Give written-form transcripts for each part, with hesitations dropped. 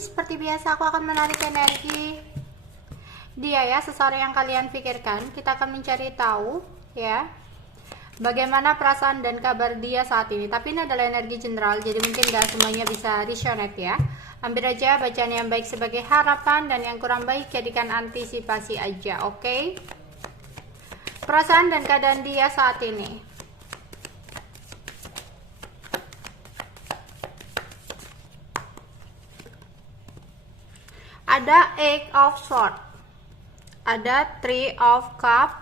seperti biasa aku akan menarik energi dia ya, seseorang yang kalian pikirkan. Kita akan mencari tahu ya bagaimana perasaan dan kabar dia saat ini. Tapi ini adalah energi general, jadi mungkin gak semuanya bisa resonate ya. Ambil aja bacaan yang baik sebagai harapan, dan yang kurang baik jadikan antisipasi aja, oke? Perasaan dan keadaan dia saat ini. Ada Eight of Swords, ada Three of Cups,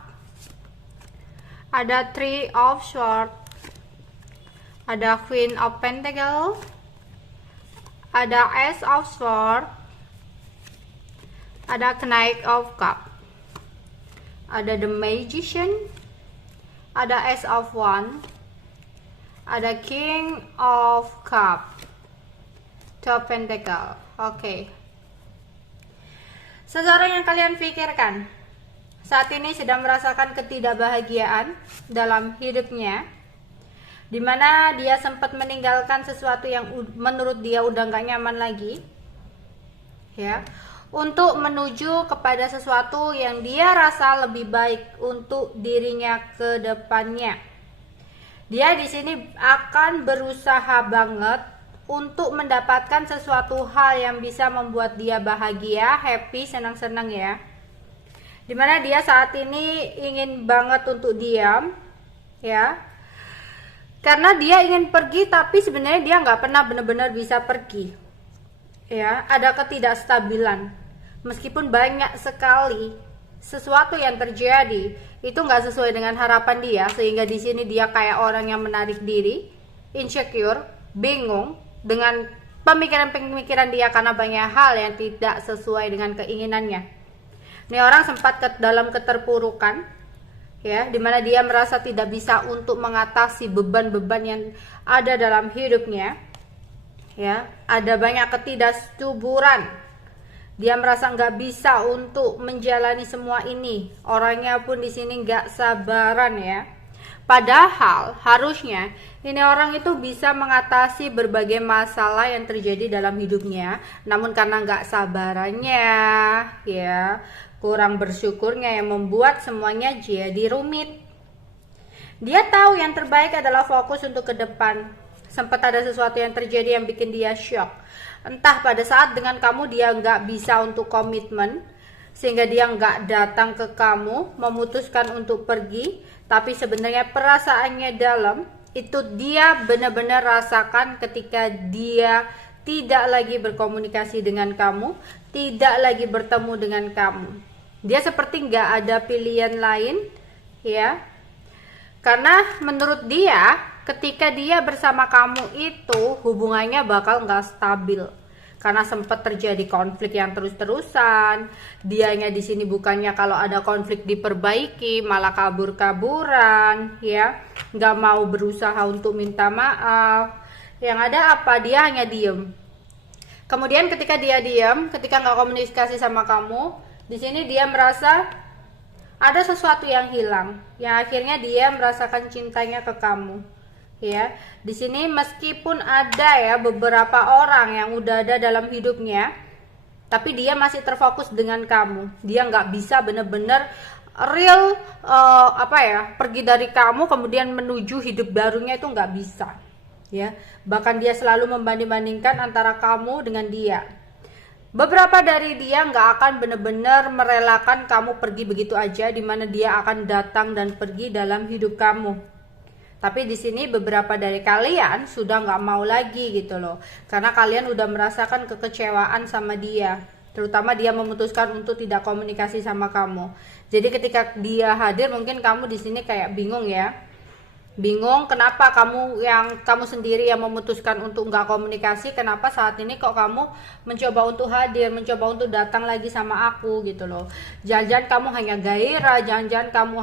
ada Three of Swords, ada Queen of Pentacles, ada Ace of Swords, ada Knight of Cups, ada The Magician, ada Ace of Wands, ada King of Cups, Two of Pentacles. Oke. Seseorang yang kalian pikirkan saat ini sedang merasakan ketidakbahagiaan dalam hidupnya, dimana dia sempat meninggalkan sesuatu yang menurut dia udah gak nyaman lagi ya, untuk menuju kepada sesuatu yang dia rasa lebih baik untuk dirinya ke depannya. Dia di sini akan berusaha banget untuk mendapatkan sesuatu hal yang bisa membuat dia bahagia, happy, senang-senang ya. Dimana dia saat ini ingin banget untuk diam ya, karena dia ingin pergi, tapi sebenarnya dia nggak pernah benar-benar bisa pergi ya. Ada ketidakstabilan, meskipun banyak sekali sesuatu yang terjadi itu nggak sesuai dengan harapan dia, sehingga di sini dia kayak orang yang menarik diri, insecure, bingung dengan pemikiran-pemikiran dia karena banyak hal yang tidak sesuai dengan keinginannya. Ini orang sempat dalam keterpurukan ya, dimana dia merasa tidak bisa untuk mengatasi beban-beban yang ada dalam hidupnya ya. Ada banyak ketidaksuburan, dia merasa nggak bisa untuk menjalani semua ini. Orangnya pun di sini nggak sabaran ya. Padahal harusnya ini orang itu bisa mengatasi berbagai masalah yang terjadi dalam hidupnya, namun karena nggak sabarannya ya, kurang bersyukurnya, yang membuat semuanya jadi rumit. Dia tahu yang terbaik adalah fokus untuk ke depan. Sempat ada sesuatu yang terjadi yang bikin dia shock. Entah pada saat dengan kamu dia nggak bisa untuk komitmen, sehingga dia nggak datang ke kamu, memutuskan untuk pergi. Tapi sebenarnya perasaannya dalam itu dia benar-benar rasakan ketika dia tidak lagi berkomunikasi dengan kamu, tidak lagi bertemu dengan kamu. Dia seperti nggak ada pilihan lain ya, karena menurut dia ketika dia bersama kamu itu hubungannya bakal nggak stabil, karena sempat terjadi konflik yang terus-terusan. Dianya di sini bukannya kalau ada konflik diperbaiki, malah kabur-kaburan ya, nggak mau berusaha untuk minta maaf. Yang ada apa, dia hanya diem. Kemudian ketika dia diem, ketika nggak komunikasi sama kamu, di sini dia merasa ada sesuatu yang hilang, yang akhirnya dia merasakan cintanya ke kamu ya. Di sini meskipun ada ya beberapa orang yang udah ada dalam hidupnya, tapi dia masih terfokus dengan kamu. Dia nggak bisa bener-bener real pergi dari kamu kemudian menuju hidup barunya, itu nggak bisa ya. Bahkan dia selalu membanding-bandingkan antara kamu dengan dia. Beberapa dari dia nggak akan benar-benar merelakan kamu pergi begitu aja, dimana dia akan datang dan pergi dalam hidup kamu. Tapi di sini beberapa dari kalian sudah nggak mau lagi gitu loh, karena kalian udah merasakan kekecewaan sama dia. Terutama dia memutuskan untuk tidak komunikasi sama kamu. Jadi ketika dia hadir, mungkin kamu di sini kayak bingung ya. Bingung kenapa kamu sendiri yang memutuskan untuk nggak komunikasi, kenapa saat ini kok kamu mencoba untuk hadir, mencoba untuk datang lagi sama aku gitu loh. Jangan-jangan kamu hanya gairah, jangan-jangan kamu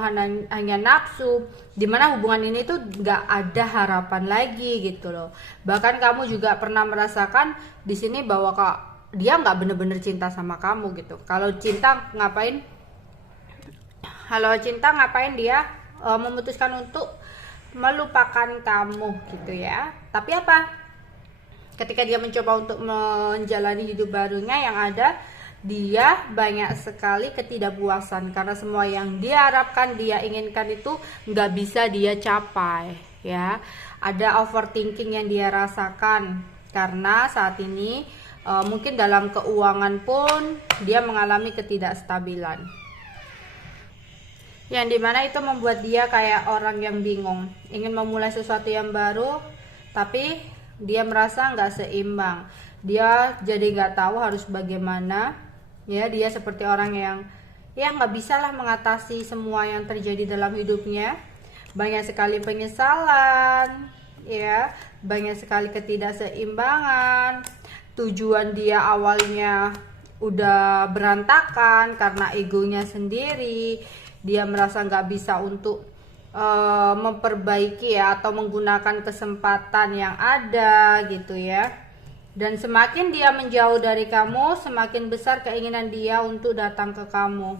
hanya nafsu, dimana hubungan ini tuh nggak ada harapan lagi gitu loh. Bahkan kamu juga pernah merasakan di sini bahwa kok dia nggak bener-bener cinta sama kamu gitu. Kalau cinta ngapain dia memutuskan untuk melupakan kamu gitu ya. Tapi apa? ketika dia mencoba untuk menjalani hidup barunya, yang ada dia banyak sekali ketidakpuasan karena semua yang dia harapkan, dia inginkan itu nggak bisa dia capai, ya. Ada overthinking yang dia rasakan karena saat ini mungkin dalam keuangan pun dia mengalami ketidakstabilan, yang dimana itu membuat dia kayak orang yang bingung, ingin memulai sesuatu yang baru tapi dia merasa nggak seimbang, dia jadi nggak tahu harus bagaimana. Ya, dia seperti orang yang ya nggak bisa lah mengatasi semua yang terjadi dalam hidupnya. Banyak sekali penyesalan, ya, banyak sekali ketidakseimbangan. Tujuan dia awalnya udah berantakan karena egonya sendiri. Dia merasa nggak bisa untuk memperbaiki ya, atau menggunakan kesempatan yang ada gitu ya. Dan semakin dia menjauh dari kamu, semakin besar keinginan dia untuk datang ke kamu.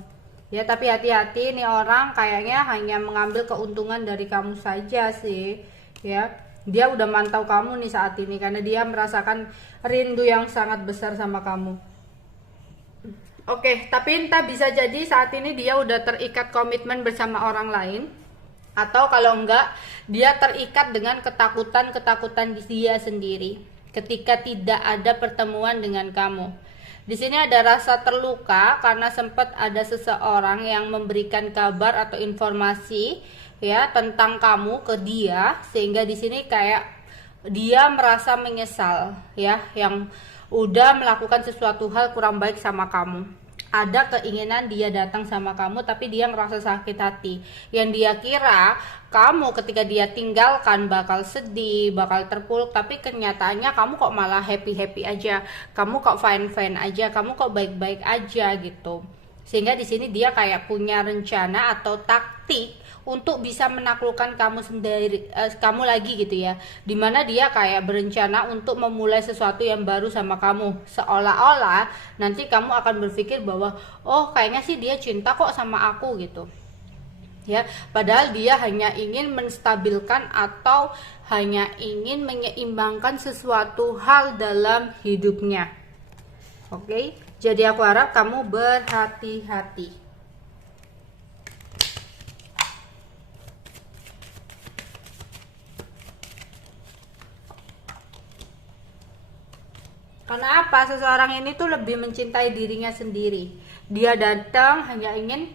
Ya, tapi hati-hati, nih orang kayaknya hanya mengambil keuntungan dari kamu saja sih. Ya, dia udah mantau kamu nih saat ini karena dia merasakan rindu yang sangat besar sama kamu. Oke, tapi entah bisa jadi saat ini dia udah terikat komitmen bersama orang lain. Atau kalau enggak, dia terikat dengan ketakutan-ketakutan dia sendiri ketika tidak ada pertemuan dengan kamu. Di sini ada rasa terluka karena sempat ada seseorang yang memberikan kabar atau informasi ya tentang kamu ke dia, sehingga di sini kayak dia merasa menyesal ya, yang udah melakukan sesuatu hal kurang baik sama kamu. Ada keinginan dia datang sama kamu, tapi dia ngerasa sakit hati. Yang dia kira kamu ketika dia tinggalkan bakal sedih, bakal terpuruk, tapi kenyataannya kamu kok malah happy-happy aja, kamu kok fine-fine aja, kamu kok baik-baik aja gitu. Sehingga di sini dia kayak punya rencana atau taktik untuk bisa menaklukkan kamu sendiri, kamu lagi gitu ya, dimana dia kayak berencana untuk memulai sesuatu yang baru sama kamu, seolah-olah nanti kamu akan berpikir bahwa oh kayaknya sih dia cinta kok sama aku gitu ya, padahal dia hanya ingin menstabilkan atau hanya ingin menyeimbangkan sesuatu hal dalam hidupnya. Oke, jadi aku harap kamu berhati-hati. Karena apa? Seseorang ini tuh lebih mencintai dirinya sendiri. Dia datang hanya ingin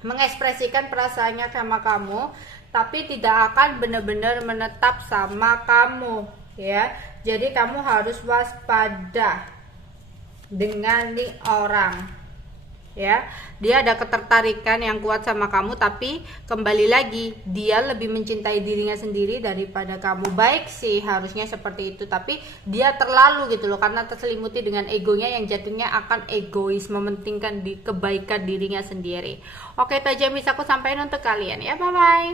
mengekspresikan perasaannya sama kamu, tapi tidak akan benar-benar menetap sama kamu, ya. Jadi kamu harus waspada dengan nih orang. Ya, dia ada ketertarikan yang kuat sama kamu, tapi kembali lagi dia lebih mencintai dirinya sendiri daripada kamu. Baik sih, harusnya seperti itu, tapi dia terlalu gitu loh, karena terselimuti dengan egonya yang jatuhnya akan egois, mementingkan kebaikan dirinya sendiri. Oke, itu aja yang bisa aku sampaikan untuk kalian ya. Bye bye.